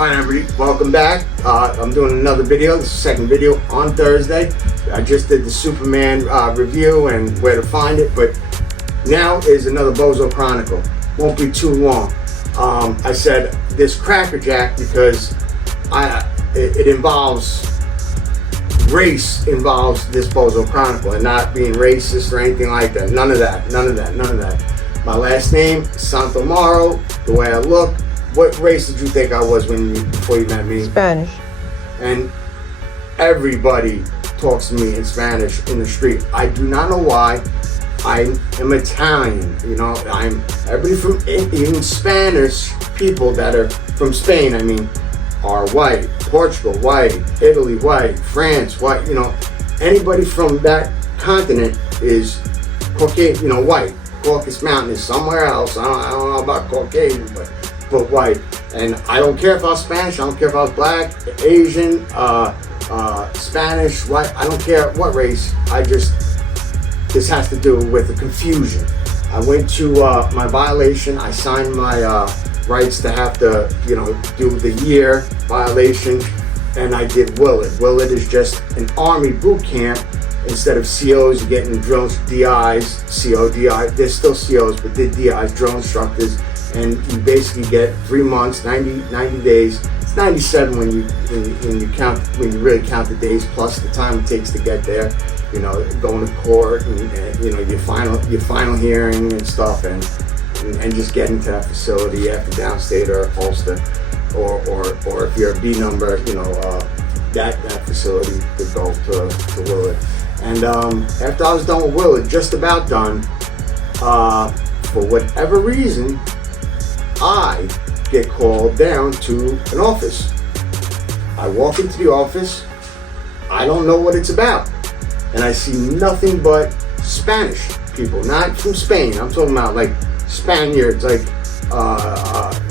Alright everybody, welcome back. I'm doing another video. This is the second video on Thursday. I just did the Superman review and where to find it, but now is another Bozo Chronicle. Won't be too long. I said this Cracker Jack because it involves race, involves this Bozo Chronicle, and not being racist or anything like that. None of that. My last name, Santomaro, the way I look. What race did you think I was before you met me? Spanish. And everybody talks to me in Spanish in the street. I do not know why. I am Italian, you know. Everybody from, even Spanish people that are from Spain, I mean, are white. Portugal, white. Italy, white. France, white. You know, anybody from that continent is Caucasian, you know, white. Caucasus Mountain is somewhere else. I don't know about Caucasian, but white. And I don't care if I was Spanish, I don't care if I was black, Asian, Spanish, white, I don't care what race. This has to do with the confusion. I went to my violation, I signed my rights to have to, you know, do the year violation, and I did Willard. Willard is just an Army boot camp. Instead of COs, you're getting drill DIs, CO, DI, they're still COs, but they're DIs, drill instructors. And you basically get 3 months, 90 days. It's 97 when you really count the days plus the time it takes to get there. You know, going to court and you know your final hearing and stuff, and just getting to that facility after downstate or Ulster, or if you're a B number, you know, that facility to go to Willard. And after I was done with Willard, just about done, for whatever reason, I get called down to an office. I walk into the office, I don't know what it's about, and I see nothing but Spanish people, not from Spain. I'm talking about like Spaniards, like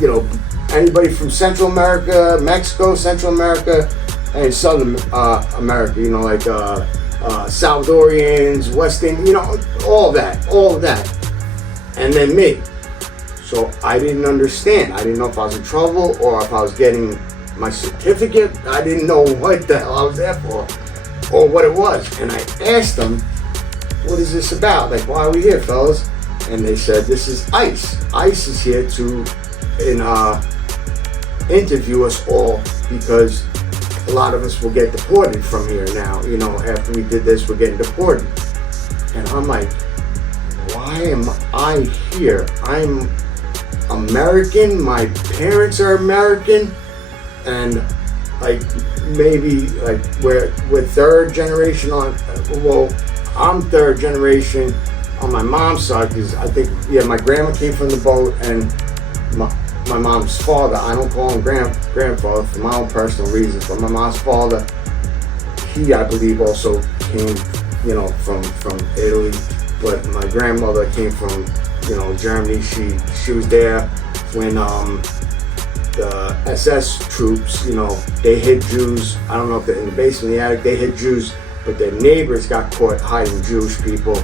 you know, anybody from Central America, Mexico, Central America, and Southern America. You know, like Salvadorians, West Indian, you know, all of that, and then me. So I didn't understand. I didn't know if I was in trouble or if I was getting my certificate. I didn't know what the hell I was there for or what it was. And I asked them, what is this about? Like, why are we here, fellas? And they said, this is ICE. ICE is here to interview us all because a lot of us will get deported from here now. You know, after we did this, we're getting deported. And I'm like, why am I here? I'm American, my parents are American, and like maybe like we're third generation on, well, I'm third generation on my mom's side, because I think, yeah, my grandma came from the boat, and my mom's father, I don't call him grandfather for my own personal reasons, but my mom's father, he, I believe, also came, you know, from Italy, but my grandmother came from, you know, Germany. She was there when the SS troops, you know, they hid Jews. I don't know if they're in the basement, in the attic, they hid Jews, but their neighbors got caught hiding Jewish people.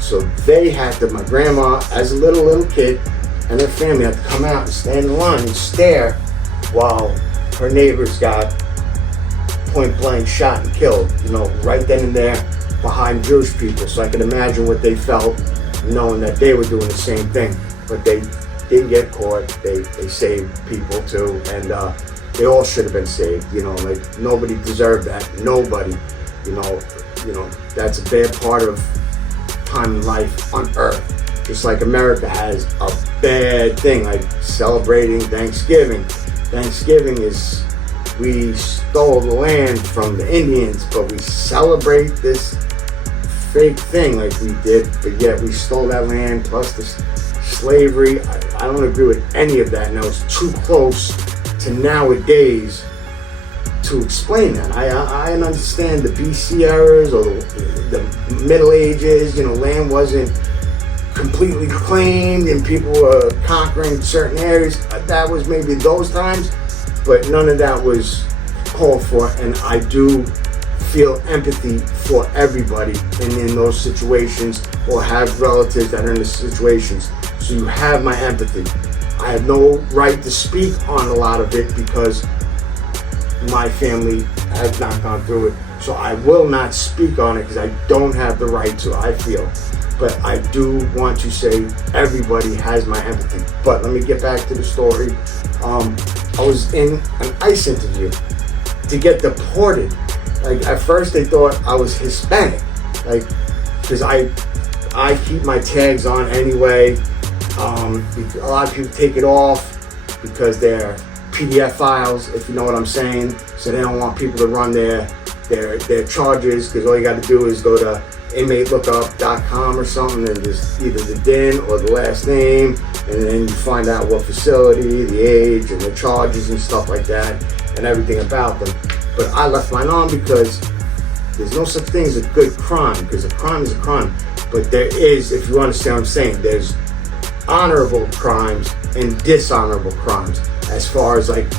So they had to, my grandma, as a little kid, and her family had to come out and stand in line and stare while her neighbors got point blank shot and killed, you know, right then and there behind Jewish people. So I can imagine what they felt knowing that they were doing the same thing, but they didn't get caught. They saved people too, and they all should have been saved. You know, like nobody deserved that. Nobody. You know, that's a bad part of time in life on Earth. Just like America has a bad thing, like celebrating Thanksgiving. Thanksgiving is, we stole the land from the Indians, but we celebrate this fake thing like we did, but yet we stole that land plus the slavery. I don't agree with any of that, and I was too close to nowadays to explain that. I understand the BC eras or the Middle Ages, you know, land wasn't completely claimed and people were conquering certain areas. That was maybe those times, but none of that was called for, and I do feel empathy for everybody in those situations, or have relatives that are in the situations. So you have my empathy. I have no right to speak on a lot of it because my family has not gone through it, so I will not speak on it because I don't have the right to, I feel. But I do want to say everybody has my empathy. But let me get back to the story. I was in an ICE interview to get deported. Like, at first they thought I was Hispanic, like, because I keep my tags on anyway. A lot of people take it off because they're PDF files, if you know what I'm saying. So they don't want people to run their charges, because all you got to do is go to inmatelookup.com or something, and just either the DIN or the last name, and then you find out what facility, the age, and the charges and stuff like that, and everything about them. But I left mine on because there's no such thing as a good crime, because a crime is a crime. But there is, if you understand what I'm saying, there's honorable crimes and dishonorable crimes. As far as like,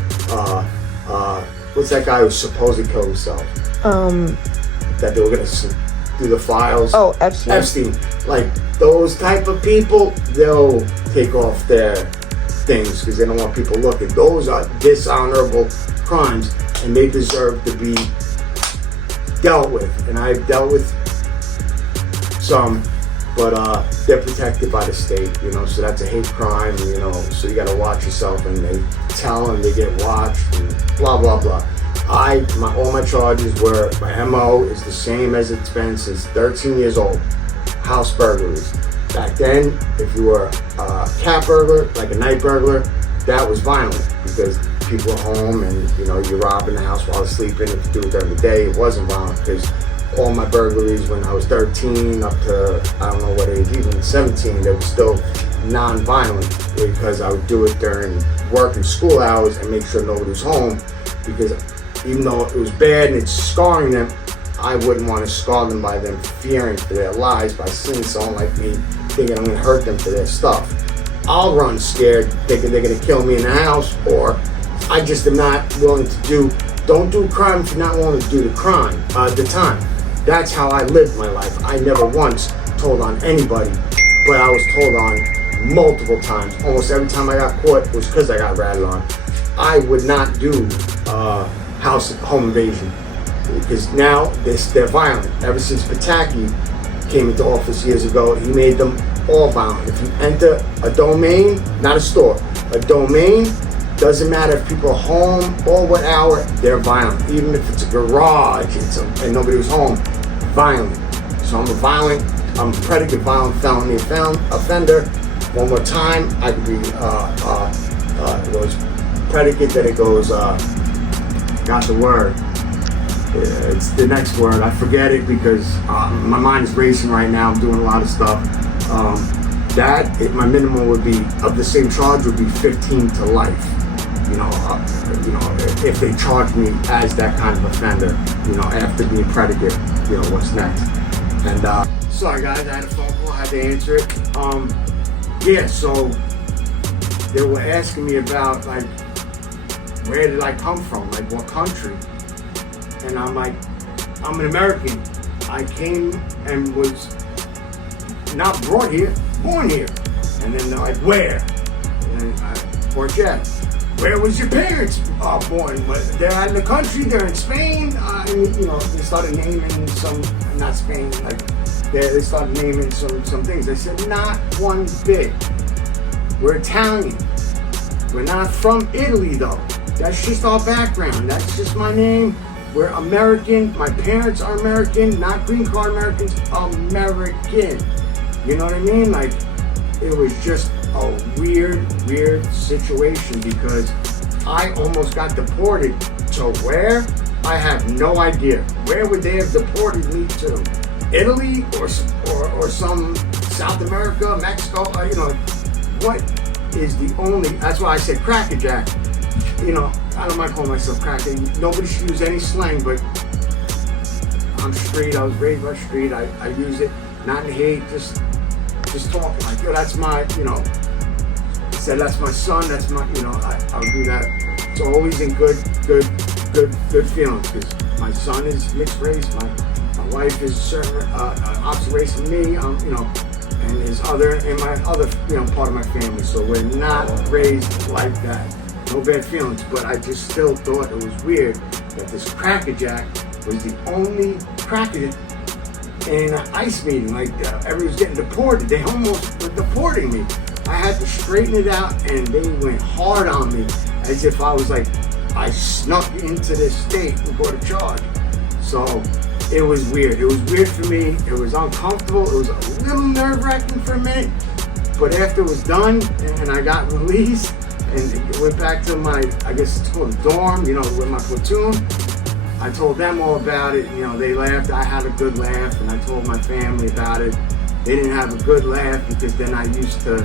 what's that guy who supposedly killed himself? That they were gonna do the files. Oh, Epstein. Like, those type of people, they'll take off their things because they don't want people looking. Those are dishonorable crimes, and they deserve to be dealt with. And I've dealt with some, but they're protected by the state, you know, so that's a hate crime, you know, so you gotta watch yourself, and they tell them they get watched and blah, blah, blah. All my charges were, my MO is the same as it's been since 13 years old. House burglaries. Back then, if you were a cat burglar, like a night burglar, that was violent because people were home and, you know, you're robbing the house while they're sleeping. If you do it during the day, it wasn't violent, because all my burglaries when I was 13 up to, I don't know what age, even 17, they were still non-violent, because I would do it during work and school hours and make sure nobody was home, because even though it was bad and it's scarring them, I wouldn't want to scar them by them fearing for their lives, by seeing someone like me thinking I'm going to hurt them for their stuff. I'll run scared thinking they're going to kill me in the house, or I just am not willing to don't do crime if you're not willing to do the crime, the time. That's how I lived my life. I never once told on anybody, but I was told on multiple times. Almost every time I got caught, it was because I got ratted on. I would not do home invasion, because now they're violent. Ever since Pataki came into office years ago, he made them all violent. If you enter a domain, not a store, a domain, doesn't matter if people are home or what hour, they're violent. Even if it's a garage and nobody was home, violent. So I'm a predicate violent felony offender. One more time, I could be, it goes predicate, then it goes, got the word. It's the next word. I forget it because my mind is racing right now. I'm doing a lot of stuff. My minimum would be, of the same charge, would be 15 to life. You know, if they charge me as that kind of offender, you know, after being predicate, you know, what's next? And sorry guys, I had a phone call, I had to answer it. Yeah, so they were asking me about, like, where did I come from, like what country? And I'm like, I'm an American. I came and was not brought here, born here. And then they're like, where? And Port Jeff. Where was your parents born? They're in the country, they're in Spain. And, you know, they started naming some, not Spain, like, they started naming some things. They said, not one bit. We're Italian. We're not from Italy, though. That's just our background. That's just my name. We're American. My parents are American, not green card Americans, American. You know what I mean? Like, it was just a weird situation, because I almost got deported to where? I have no idea. Where would they have deported me to? Italy or some South America, Mexico? You know, what is the only? That's why I said crackerjack. You know, I don't mind calling myself cracker. Nobody should use any slang, but I'm street. I was raised by street. I use it not in hate, just talking like, yo, that's my, you know. He said that's my son. That's my, you know. I'll do that. It's always in good feelings, because my son is mixed race. My wife is certain opposite race than me. You know, and my other, you know, part of my family. So we're not raised like that. no bad feelings, but I just still thought it was weird that this crackerjack was the only cracker in an ICE meeting. Like, everyone's getting deported. They almost were deporting me. I had to straighten it out, and they went hard on me as if I was like, I snuck into this state and brought a charge. So it was weird. It was weird for me. It was uncomfortable. It was a little nerve-wracking for a minute. But after it was done and I got released and went back to my, I guess it's called a dorm, you know, with my platoon, I told them all about it. You know, they laughed. I had a good laugh, and I told my family about it. They didn't have a good laugh because they're not used to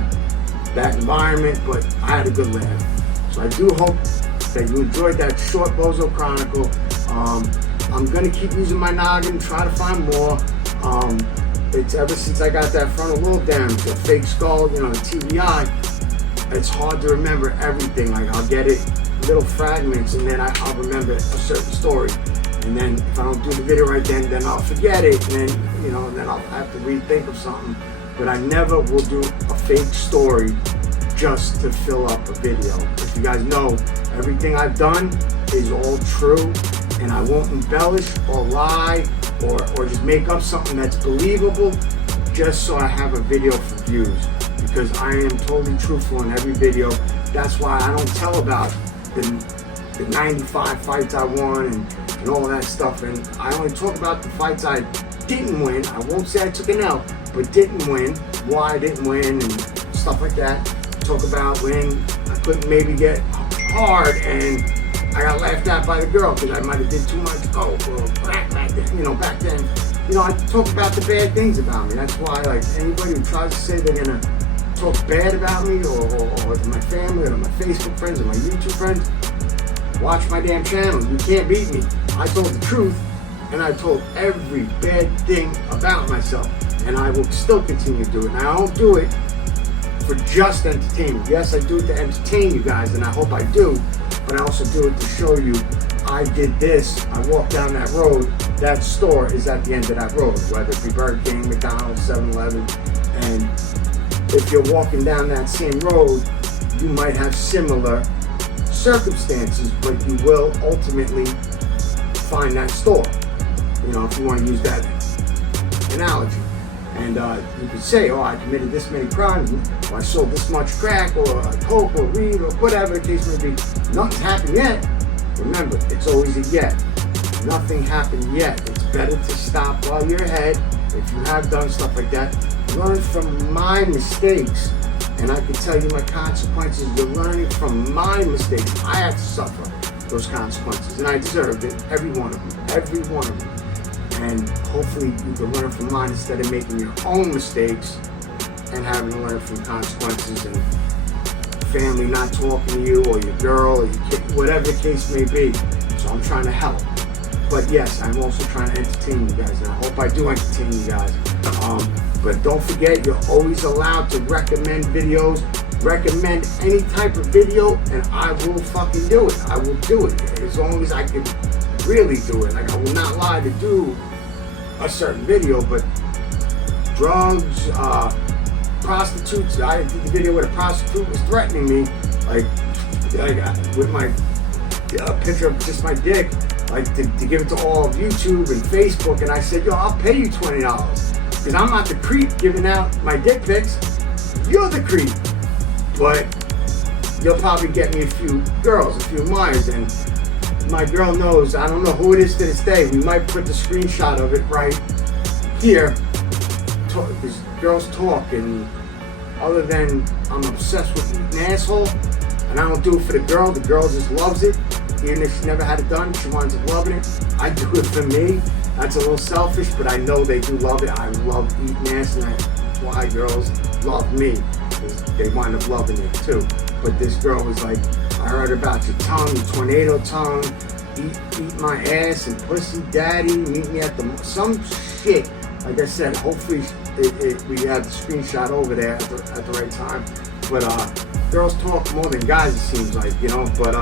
that environment, but I had a good laugh. So I do hope that you enjoyed that short Bozo Chronicle. I'm gonna keep using my noggin, try to find more. It's ever since I got that frontal lobe damage, the fake skull, you know, the TBI, it's hard to remember everything. Like, I'll get it, little fragments, and then I'll remember a certain story. And then if I don't do the video right then I'll forget it, and then, you know, and then I'll have to rethink of something. But I never will do a fake story just to fill up a video. If you guys know, everything I've done is all true, and I won't embellish or lie or just make up something that's believable just so I have a video for views, because I am totally truthful in every video. That's why I don't tell about the 95 fights I won and all that stuff, and I only talk about the fights I didn't win. I won't say I took an L, but didn't win, why I didn't win, and stuff like that. Talk about when I couldn't maybe get hard and I got laughed at by the girl because I might have did too much coke or crack back then. You know, back then, you know, I talk about the bad things about me. That's why, like, anybody who tries to say they're gonna talk bad about me or to my family or to my Facebook friends or my YouTube friends, watch my damn channel. You can't beat me. I told the truth, and I told every bad thing about myself, and I will still continue to do it. And I don't do it for just entertainment. Yes, I do it to entertain you guys, and I hope I do, but I also do it to show you I did this. I walked down that road. That store is at the end of that road, whether it be Burger King, McDonald's, 7-Eleven, and if you're walking down that same road, you might have similar circumstances, but you will ultimately find that store, you know, if you want to use that analogy. And you could say, oh, I committed this many crimes, or I sold this much crack, or coke, or weed, or whatever the case may be. Nothing's happened yet. Remember, it's always a yet. Nothing happened yet. It's better to stop while you're ahead. If you have done stuff like that, learn from my mistakes. And I can tell you my consequences. You're learning from my mistakes. I had to suffer those consequences, and I deserved it. Every one of them. Every one of them. And hopefully you can learn from mine instead of making your own mistakes and having to learn from consequences and family not talking to you, or your girl, or your kid, whatever the case may be. So I'm trying to help. But yes, I'm also trying to entertain you guys, and I hope I do entertain you guys. But don't forget, you're always allowed to recommend videos. Recommend any type of video, and I will fucking do it. I will do it as long as I can really do it. Like, I will not lie to do a certain video, but drugs, prostitutes. I did the video where the prostitute was threatening me, like with my picture of just my dick, like to give it to all of YouTube and Facebook, and I said, yo, I'll pay you $20 because I'm not the creep giving out my dick pics. You're the creep, but you'll probably get me a few girls, a few admirers, and my girl knows. I don't know who it is to this day. We might put the screenshot of it right here, because girls talk, and other than I'm obsessed with eating asshole, and I don't do it for the girl just loves it. Even if she never had it done, she winds up loving it. I do it for me. That's a little selfish, but I know they do love it. I love eating ass, and that's why girls love me, because they wind up loving it too. But this girl was like, I heard about your tongue, your tornado tongue, eat my ass and pussy daddy, meet me at some shit. Like I said, hopefully we have the screenshot over there at the right time. But girls talk more than guys, it seems like, you know. But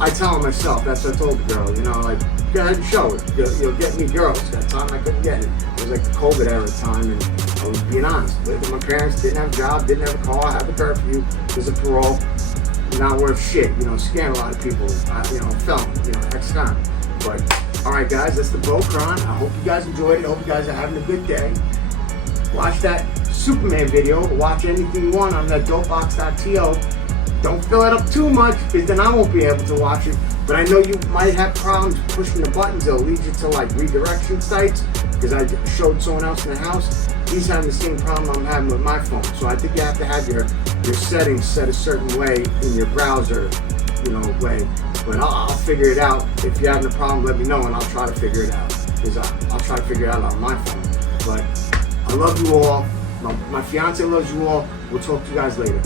I tell her myself, that's what I told the girl, you know, like, go ahead and show it. You'll get me girls. That time I couldn't get it. It was like the COVID era time, and I was being honest. Lived with my parents, didn't have a job, didn't have a car, have a curfew, was a parole. not worth shit. You know, scam a lot of people. You know, felon. You know, ex-con. But all right, guys, that's the Bocron. I hope you guys enjoyed it. I hope you guys are having a good day. Watch that Superman video. Watch anything you want on that dopebox.to. Don't fill it up too much, because then I won't be able to watch it. But I know you might have problems pushing the buttons. It'll lead you to like redirection sites, because I showed someone else in the house. He's having the same problem I'm having with my phone. So I think you have to have your settings set a certain way in your browser, you know, way. But I'll figure it out. If you're having a problem, let me know and I'll try to figure it out. Because I'll try to figure it out on my phone. But I love you all. My fiance loves you all. We'll talk to you guys later.